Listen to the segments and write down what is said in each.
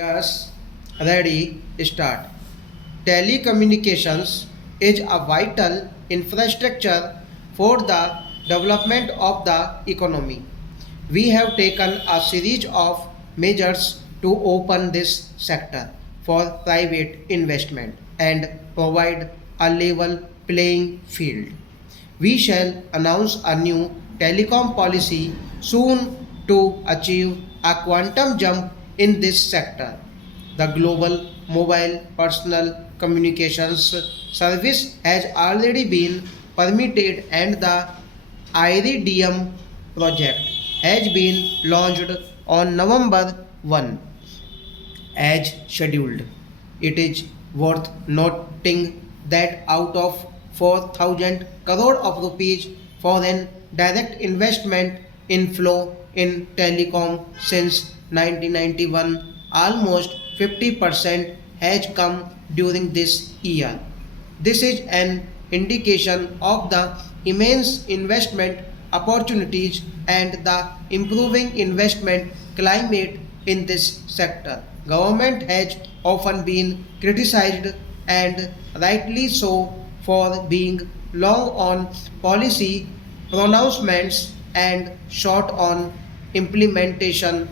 Yes, ready, start. Telecommunications is a vital infrastructure for the development of the economy. We have taken a series of measures to open this sector for private investment and provide a level playing field. We shall announce a new telecom policy soon to achieve a quantum jump in this sector. The global mobile personal communications service has already been permitted and the Iridium project has been launched on November 1 as scheduled. It is worth noting that out of 4,000 crore of rupees foreign direct investment inflow in telecom since 1991, almost 50% has come during this year. This is an indication of the immense investment opportunities and the improving investment climate in this sector. Government has often been criticized and rightly so for being long on policy pronouncements and short on implementation.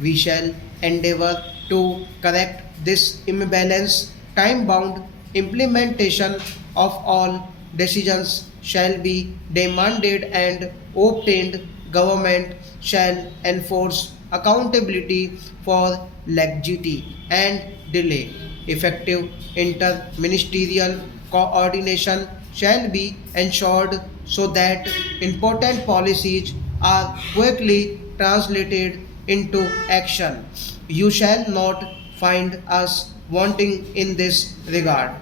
We shall endeavor to correct this imbalance. Time bound implementation of all decisions shall be demanded and obtained. Government shall enforce accountability for laxity and delay. Effective interministerial coordination shall be ensured so that important policies are quickly translated into action. You shall not find us wanting in this regard.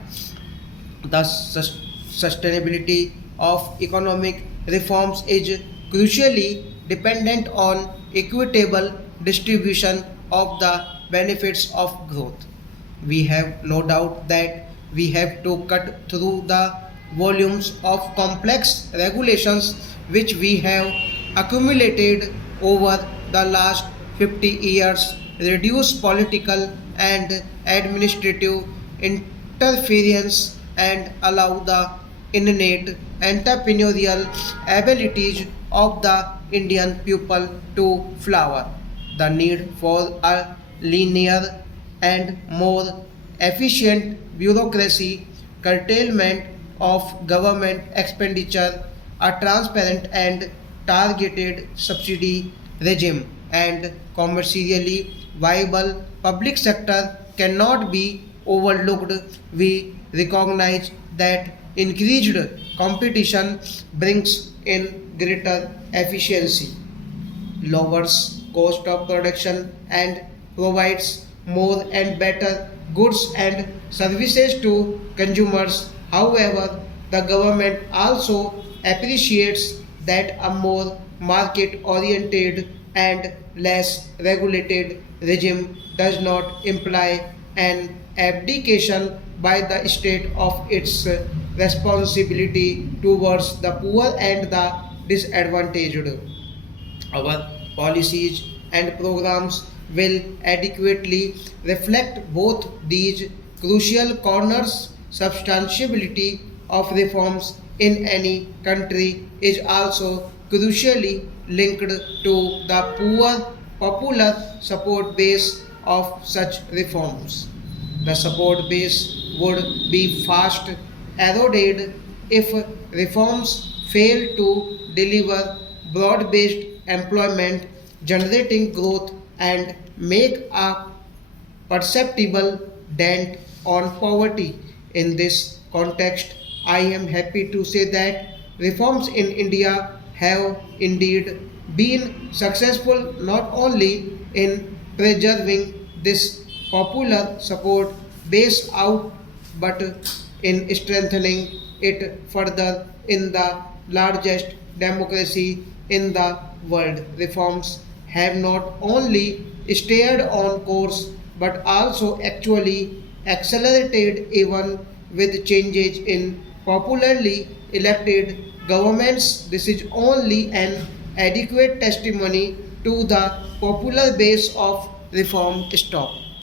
The sustainability of economic reforms is crucially dependent on equitable distribution of the benefits of growth. We have no doubt that we have to cut through the volumes of complex regulations which we have accumulated over the last 50 years, reduce political and administrative interference, and allow the innate entrepreneurial abilities of the Indian people to flower. The need for a linear and more efficient bureaucracy, curtailment of government expenditure, a transparent and targeted subsidy regime, and commercially viable public sector cannot be overlooked. We recognize that increased competition brings in greater efficiency, lowers cost of production, and provides more and better goods and services to consumers. However, the government also appreciates that a more market oriented and less regulated regime does not imply an abdication by the state of its responsibility towards the poor and the disadvantaged. Our policies and programs will adequately reflect both these crucial corners. Substantiability of reforms in any country is also crucially linked to the poor popular support base of such reforms. The support base would be fast eroded if reforms fail to deliver broad based employment, generating growth, and make a perceptible dent on poverty. In this context, I am happy to say that reforms in India have indeed been successful not only in preserving this popular support base out but in strengthening it further in the largest democracy in the world. Reforms have not only stayed on course but also actually accelerated even with changes in popularly elected governments. This is only an adequate testimony to the popular base of reform stock.